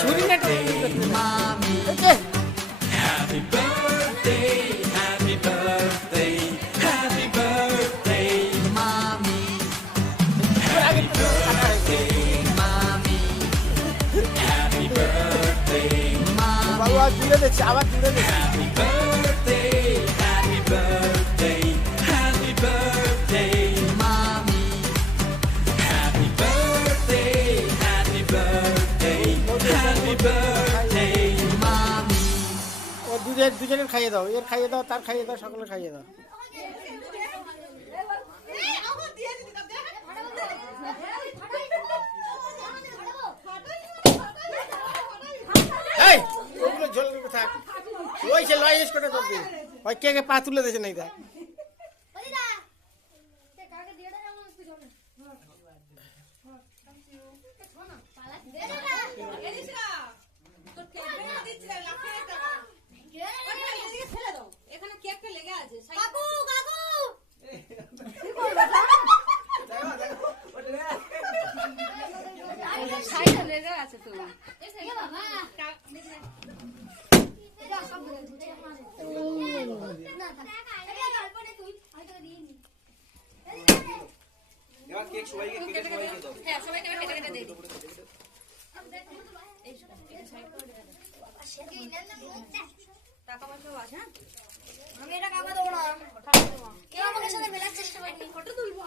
ছুরি না Happy birthday, happy birthday, happy birthday, mommy. Happy birthday, mommy. Happy birthday, mommy. বাবা তুলে দিচ্ছে আবার তুলে দিচ্ছে Happy birthday, happy birthday, happy birthday, mommy. Happy birthday, happy birthday, happy birthday, mommy. ও দুজনের খাইয়ে দাও, এর খাইয়ে দাও, তার খাইয়ে দাও, সকলে খাইয়ে দাও। এই ওগুলো ঝোল করে থাক, ওই সে লয়েস করে করবি, ওই কে কে পা তুলে দিয়েছে নাই দেখ। আমি এটা কাকা দেবো না, কেউ আমাকে সাথে মেলার চেষ্টা করেনি, ফটো তুলবো।